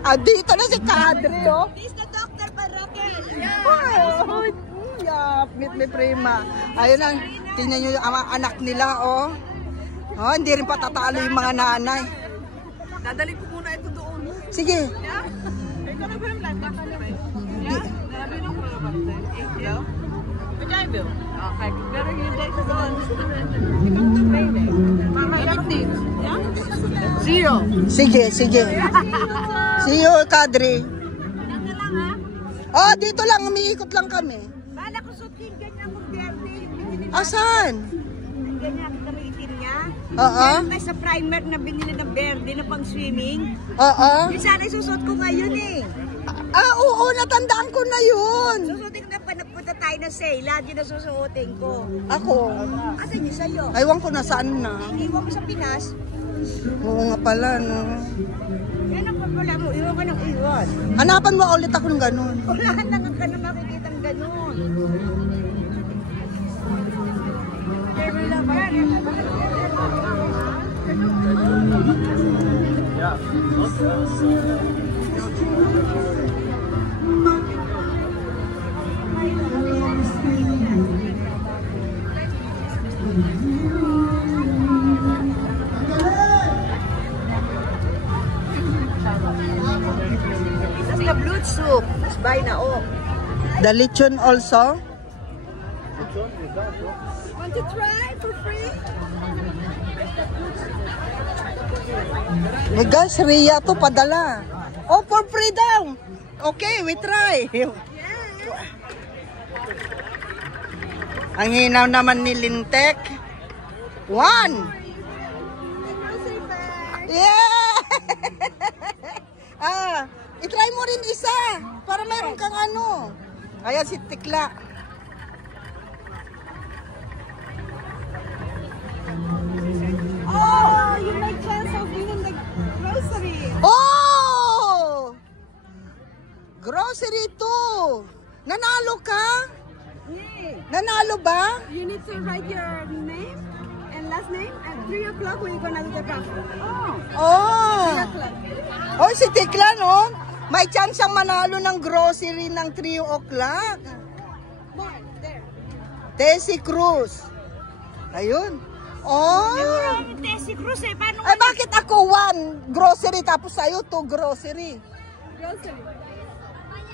Dito na si Kadri, oh. This the Dr. Barakel. Yeah, meet me prima. Ayun ang, tingnan nyo yung anak nila, oh. Oh, hindi rin patatalo yung mga nanay. Dadali ko muna ito doon. Sige. Yeah? Ikaw na ba yung live? Nalabi nung mga bantay. Yeah? Pajaybo. Okay. Pero yung day ko doon. Ikaw na training. Yeah? Zero. Sige, sige. See you, Kadri. Dito lang ha? Oh, dito lang, umiikot lang kami. Bala ko sutin ganyan kung Bertie. Asan? Ganyan kami itin niya. Oo. Meron tayo sa primer na binili ng Bertie na pang swimming. Oo. Yung sana isusot ko ngayon eh. Oo, natandaan ko na yun. Susutin ko na pa nagpunta tayo ng Seyla. Yun na susuotin ko. Ako. Asan yun sa'yo? Aywan ko na saan na. Iwan ko sa Pinas. Oo nga pala, no. Yan ang pagwala mo. Iwan ko ng iwan. Hanapan mo ulit ako ng ganun. Wala na ka na makikita ng ganun. That's the blood soup. Let's buy na oh. The lechon also. Want to try for free? Hey guys, Ria to padala. Oh, for free daw. Okay, we try. Ang hinaw naman ni Lintek. 1. Yeah! I-try mo rin isa para mayroon kang ano. Ayan si Tikla. Oh, you make chance of winning the grocery. Oh! Grocery to. Nanalo ka? Yeah. Nanalo ba? You need to write your name and last name at 3 o'clock when you're gonna do the raffle. Oh, 3 Oh. o'clock. Oh, si Tikla, no? May chance siyang manalo ng grocery ng 3 o'clock. More, there. Tessie Cruz. Ayun. Oh. Maraming Tessie Cruz eh. Paano Ay, bakit ako 1 grocery tapos sa'yo 2 grocery? grocery?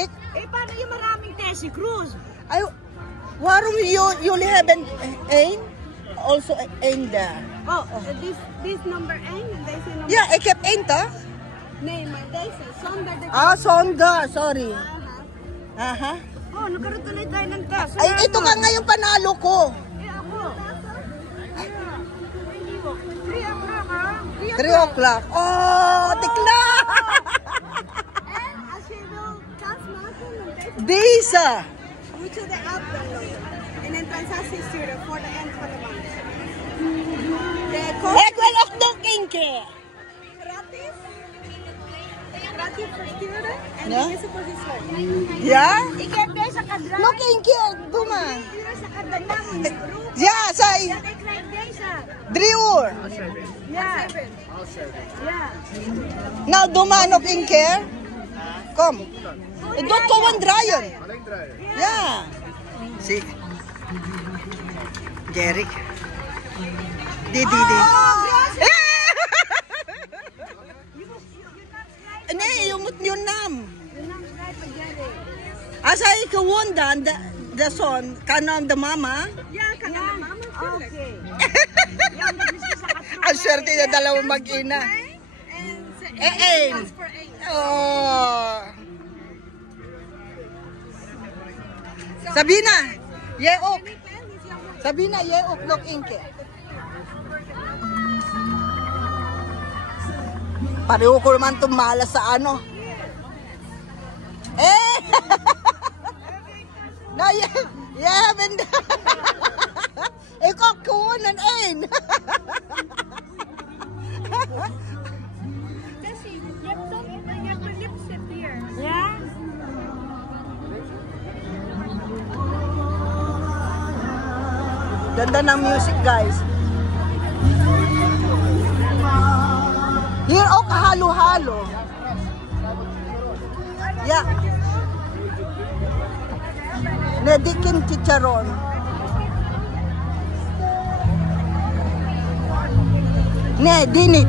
Eh, Paano yung maraming Tessie Cruz? ay, warum you have an ain? Also ain there. Oh, this number N and they say number Yeah, I kept ain to. name. They say Sonda. Ah, Sonda, sorry. Aha. Oh, nagkaroon tuloy tayo ng taso. Ay, ito nga ngayon panalo ko. Eh, ako. 3 o'clock ha? 3 o'clock. Oh, Tikla! And as you will cash natin ng Tessie. Disa. Go to the app download. And then transaction student for the end for the month. The code Ekwel okdok inke. gratis. Gratis for student and Yeah? divisible this way. Yeah? Ikembe sa kadra. Look inke, duma. Pero sa kadra namin. Group. Yeah, say Yan ay client day sa. driur. Yeah. Yeah. Now dumanok inke. Come. Idot ko one dryer. Yeah. Si Jeric. Di. Ne, yumot yun nam. Asay ka wondan the son kanam the mama. Yeah, kanang mama. Okay. Ang swerte na dalawang mag-ina. And for 8. Oh. Sabina, yeok. Sabina, yeok nok inke. Pareho ko naman tumala sa ano. Eh! No, you haven't. Ikaw kunan ein. Yeah? Ganda ng music, guys. Here, oh, kahalo-halo. Yeah. Nedikin chicharon. Ne, dinit.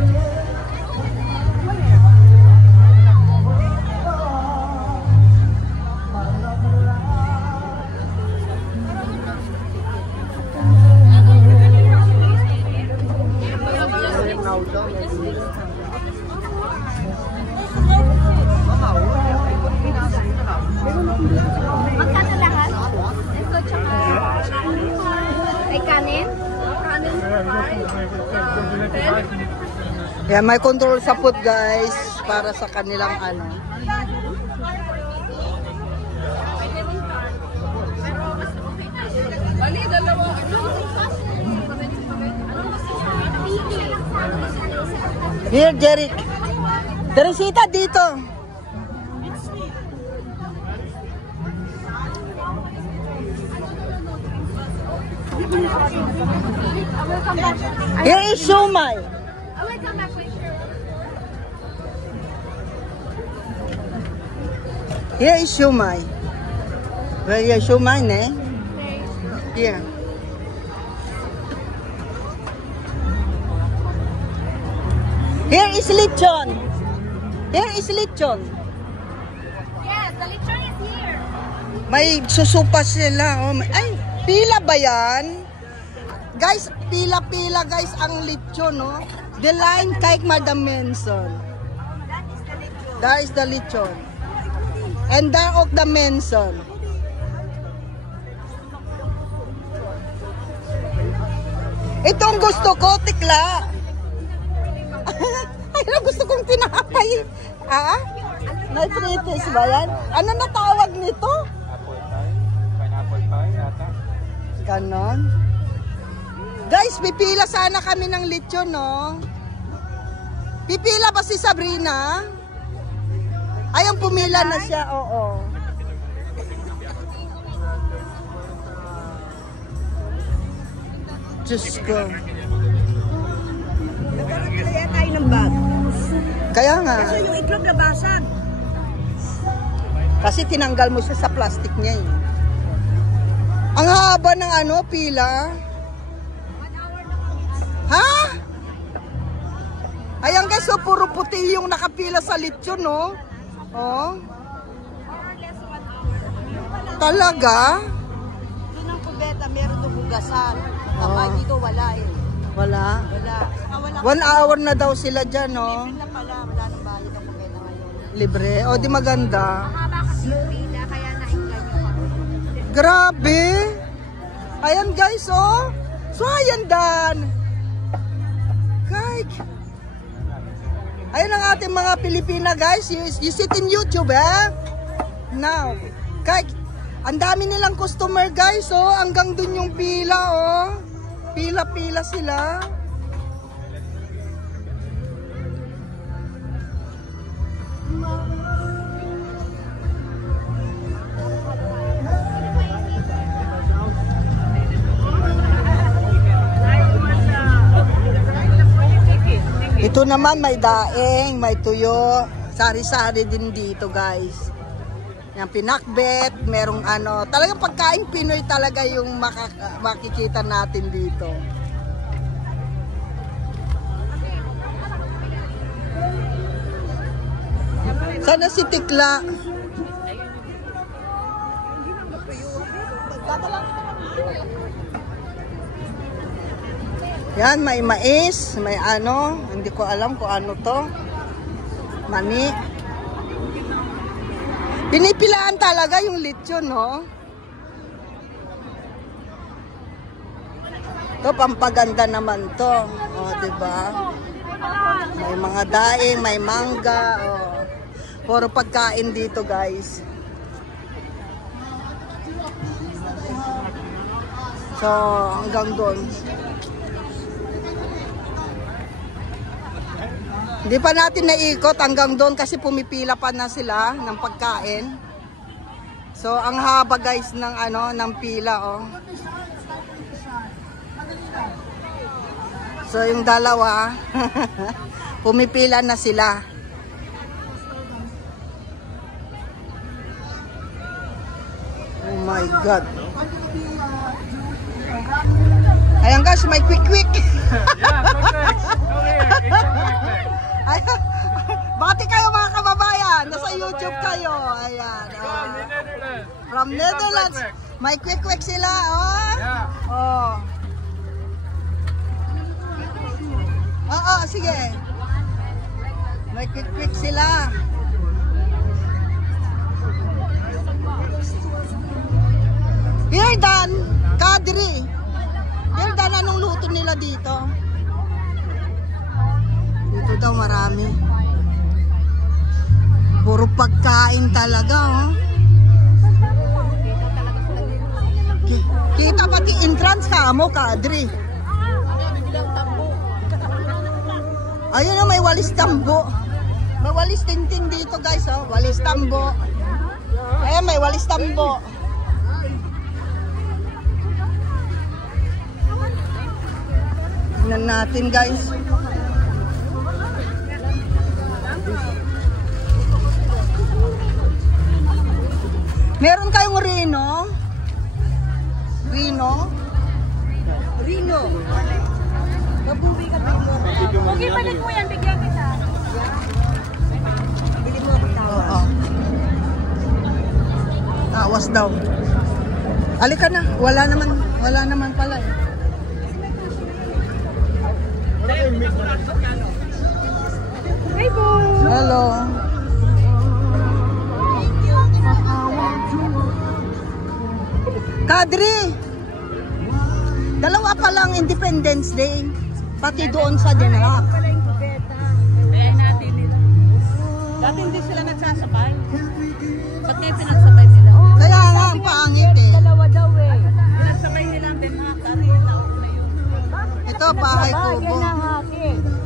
Magkano lahat? Ito tsaka ay kanin? Kanin? Yeah, may control sa food guys para sa kanilang ano. Bali, dalawa. Here, Jeric. Teresita, dito. Here is shumai. I will come back with you. Here is shumai. Where is shumai, ne? Here. Here is lechon. Here is lechon. Yes, the lechon is here. May susupas sila. Oh. Ay, pila ba yan? Guys, pila-pila guys ang lechon, no? The line kay Madam Menson. That is the lechon. And there of the Menson. Itong gusto ko, tikla. Ay, gusto kong tinapay. Ah? May frites ba yan? Ano na tawag nito? Apple pie. Pineapple pie yata. Ganon. Guys, pipila sana kami ng lechon, no? Pipila ba si Sabrina? Ayun, pumila na siya, oo. Diyos ko. Kaya tayo ng bag. Kaya nga. So yung itlog na basag. Kasi tinanggal mo siya sa plastic niya eh. Ang haba ng ano, pila. Ha? Ayan guys, so puro puti yung nakapila sa lechon, no? Oh. Talaga? Doon ang kubeta, meron doon hugasan. Oh. Dito wala eh. Wala. Wala. Wala. 1 hour na daw sila dyan, no? Na pala, wala nang bayad ang kubeta ngayon. Libre. O, di maganda. Mahaba kasi yung pila, kaya nainggan nyo kami. Grabe. Ayan guys, oh. So, ayan dan. Kay. Ayan ang ating mga Pilipina guys. You sit in YouTube, eh? Now. Kay, ang dami nilang customer guys, oh. Hanggang dun yung pila, oh. Pila-pila sila. Ito naman may daeng, may tuyo, sari-sari din dito guys. Yung pinakbet, merong ano, talagang pagkain Pinoy talaga yung makikita natin dito. Sana si Tikla. Yan, may mais, may ano, hindi ko alam kung ano to. Mani. Pinipilaan talaga yung lechon, no? To, pampaganda naman to. O, diba? May mga daing, may mangga. O. Puro pagkain dito, guys. So, hanggang doon. Hindi pa natin naikot hanggang doon kasi pumipila pa na sila ng pagkain. So, ang haba guys ng ano, ng pila, oh. So, yung dalawa, pumipila na sila. my God. Ayan guys, may quick-quick. Yeah, perfect. Come here. It's perfect. Ayan. Bati kayo mga kababayan. Nasa YouTube kayo. Ayan. From the Netherlands. From It's Netherlands. perfect. May quick-quick sila. Oh. Yeah. Oh. Oo, sige. May quick-quick sila. Here Dan, Kadri. Here Dan, anong luto nila dito? Dito daw marami. Puro pagkain talaga, oh. Kita pati entrance ka mo, Kadri. Ayun na, may walis tambo. May walis tingting dito guys, oh. Walis tambo. Ayan, may walis tambo. Tingnan natin guys. Meron kayong Rino? Rino? Rino. Mabubi ka Rino. Okay, palit mo yan. Bigyan kita. Bili mo ako tawas. Oo. Tawas daw. Halika na. Wala naman pala eh. Hey, Bo! Hello. Kadri! Dalawa pa lang Independence Day. Pati doon sa Denmark. Kaya natin nila. Dati hindi sila nagsasabay. Ba't ngayon pinagsabay nila? Kaya nga, ang pangit eh. Dalawa daw eh. Pinagsabay nila ang Denmark. Dati naok na yun. Ito, bahay kubo.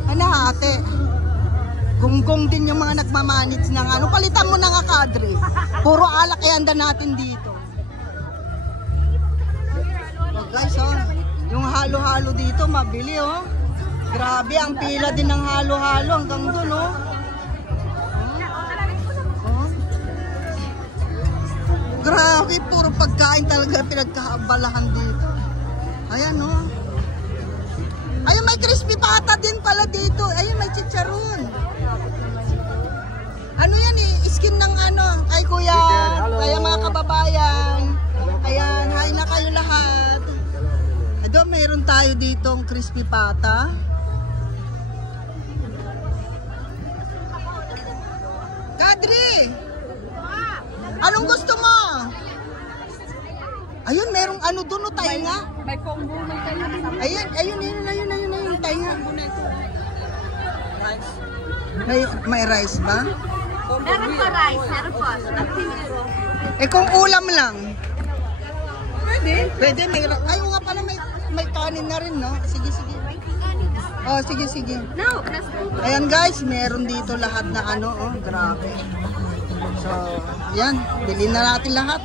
Ay, nahati. Gunggong din yung mga nagmamanits ng ano. Palitan mo na nga, Kadri. Puro alak ianda natin dito. Oh, guys, oh. Yung halo-halo dito, mabili, oh. Grabe, ang pila din ng halo-halo hanggang doon, oh. Oh. Grabe, puro pagkain talaga pinagkakabalahan dito. Ayan, oh. Ayun, may crispy pata din pala dito. Ayun, may chicharon. Ano yan eh? Skin ng ano? Ay, kuya. Kaya mga kababayan. Ayan, hi na kayo lahat. Ito, mayroon tayo ditong crispy pata. Kadri! Anong gusto mo? Ayun, merong ano doon, no, tayo nga. May combo ng tayo. Ayun, tayo nga. May rice ba? Meron pa rice. Meron pa. Eh kung ulam lang. Pwede. Pwede, ay nga pala may kanin na rin, no? Sige. Oh, sige. No, plus 2. Ayan guys, meron dito lahat na ano, oh, grabe. So, yan, bilhin na natin lahat.